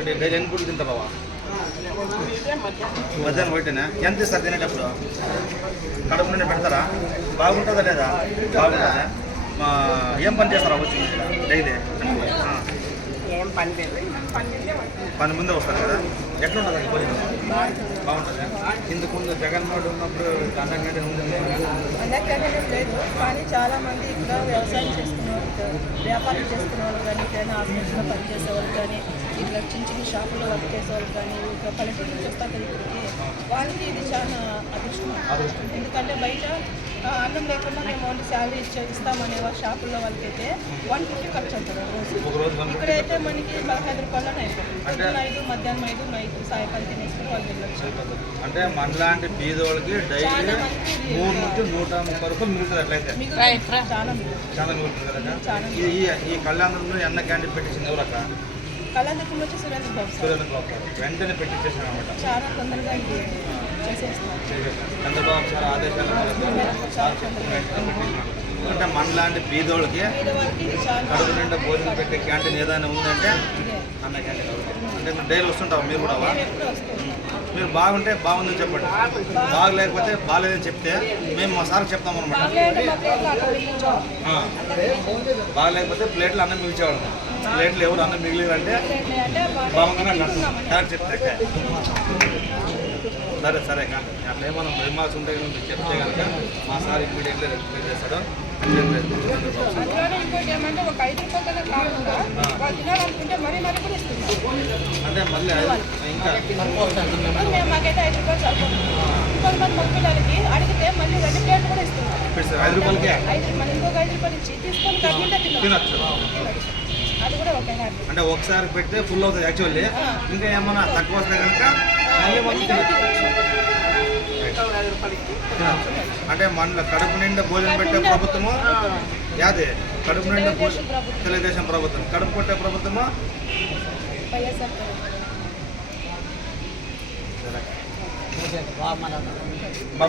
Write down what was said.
అంటే డైలీ ఎన్ని పూటలు తింటారు బావా? మధ్యాహ్నం ఒకటేనా? ఎంత ఇస్తారు తినేటప్పుడు? కడుపు నుండి పెడతారా? బాగుంటుందా లేదా? బాగుంటుందా? ఏం పని చేస్తారా వచ్చి డైలీ? ఆ, పని ముందే వస్తారు కదా? ఎట్లుంటుంది బాగుంటుందా? ఇందుకు జగన్మోహన్ ఉన్నప్పుడు అన్నం కంటే కానీ చాలా మంది ఇక్కడ వ్యవసాయం చేసుకునే వాళ్ళు వ్యాపారం చేసుకునే వాళ్ళు కానీ ఇక్కడైనా హాస్పిటల్లో పనిచేసే వాళ్ళు కానీ ఇట్లా చిన్న చిన్న షాపుల్లో వర్క్ చేసే వాళ్ళు కానీ ఇక్కడ పల్లెటూరు నుంచి వస్తారు ఇక్కడికి వాళ్ళకి ఇది చాలా అదృష్టం. ఎందుకంటే బయట అన్నం లేకుండా మేము ఓన్లీ శాలరీ ఇచ్చే ఇస్తామనే వాళ్ళ షాపుల్లో వాళ్ళకైతే వన్ ఫిఫ్టీ ఖర్చు అవుతుంది. రోజు ఒక రోజు వన్ ఇక్కడైతే మనకి పదహైదు రూపాయలనే అయిపోతుంది. పొద్దున్న ఐదు మధ్యాహ్నం ఐదు నైట్ సాయంకాలం తినేసుకుని వాళ్ళు వెళ్ళొచ్చు. అంటే మనలాంటి బీదోళ్ళకి డైలీ మూడు నుంచి నూట ముప్పై రూపాయలు మిగులుతుంది అట్లయితే. చాలా మిగులుతుంది. కదా ఈ కళ్యాణంలో ఎన్న క్యాంటీన్ పెట్టించింది ఎవరక్క కళాంతకం వచ్చి సురేంద్ర బాబు సార్. సూర్యన క్లాక్ వెంటనే పెట్టించేసాను అనమాట చాలా తొందరగా ఇది చేసేస్తున్నారు చంద్రబాబు సార్ మేరకు సార్. అంటే మనలాంటి బీదోళ్ళకి కడుపు నిండా భోజనం పెట్టే క్యాంటీన్ ఏదైనా ఉందంటే. అన్న క్యాంటీన్. అంటే మీరు డైలీ వస్తుంటావు మీరు కూడా మీరు బాగుంటే బాగుందని చెప్పండి బాగలేకపోతే బాగాలేదని చెప్తే మేము మా సార్కి చెప్తాం అనమాట. బాగలేకపోతే ప్లేట్లు అన్నం మిగిల్చేవాళ్ళం ప్లేట్లు ఎవరు అన్నం మిగిలిరంటే బాగుందని తింటున్నామని. కరెక్ట్ చెప్తే. సరే సరే అట్లా ఏమన్నా రిమార్క్స్ ఉంటే మీరు చెప్తే కనుక మా సార్ ఇమ్మీడియట్లీ రెస్పాండ్ చేస్తాడు. అంటే మళ్ళీ ఇంకా మాకైతే ఐదు రూపాయలు అడిగితే మళ్ళీ రెండు ప్లేట్లు కూడా ఇస్తున్నారు. ఐదు రూపాయలకే? ఐదు మళ్ళీ ఇంకొక ఐదు రూపాయలు ఇచ్చి తీసుకొని తినచ్చు. తినచ్చు తినచ్చు అది కూడా ఒక హ్యాపీ అంటే ఒకసారి పెడితే ఫుల్ అవుతుంది యాక్చువల్లీ ఇంకా ఏమన్నా తక్కువ వస్తే కనుక మళ్ళీ మనం తినచ్చు తినచ్చు. అంటే మన కడుపు నిండా భోజనం పెట్టే ప్రభుత్వము యాదే కడుపు నిండా భోజనం తెలుగుదేశం ప్రభుత్వం కడుపు కొట్టే ప్రభుత్వము వైఎస్ఆర్ మా